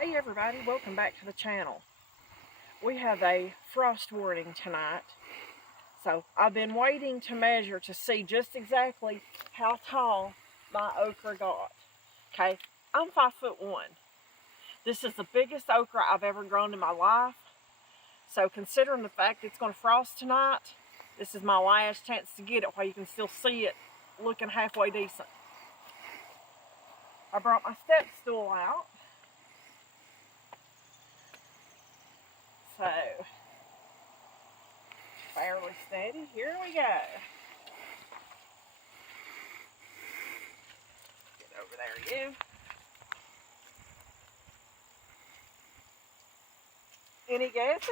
Hey everybody, welcome back to the channel. We have a frost warning tonight, so I've been waiting to measure to see just exactly how tall my okra got. Okay, I'm 5'1". This is the biggest okra I've ever grown in my life, so considering the fact it's going to frost tonight, this is my last chance to get it while you can still see it looking halfway decent. I brought my step stool out. So, fairly steady. Here we go. Get over there, you. Any guesses?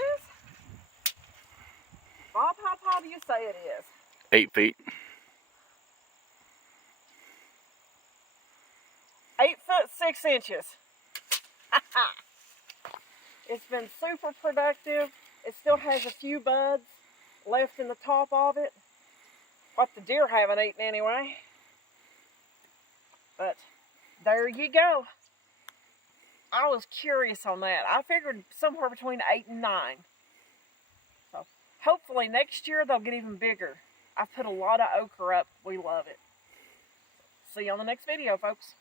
Bob, how tall do you say it is? 8 feet. 8 foot 6 inches. It's been super productive. It still has a few buds left in the top of it. What the deer haven't eaten anyway. But there you go. I was curious on that. I figured somewhere between 8 and 9. So hopefully next year they'll get even bigger. I've put a lot of okra up. We love it. See you on the next video, folks.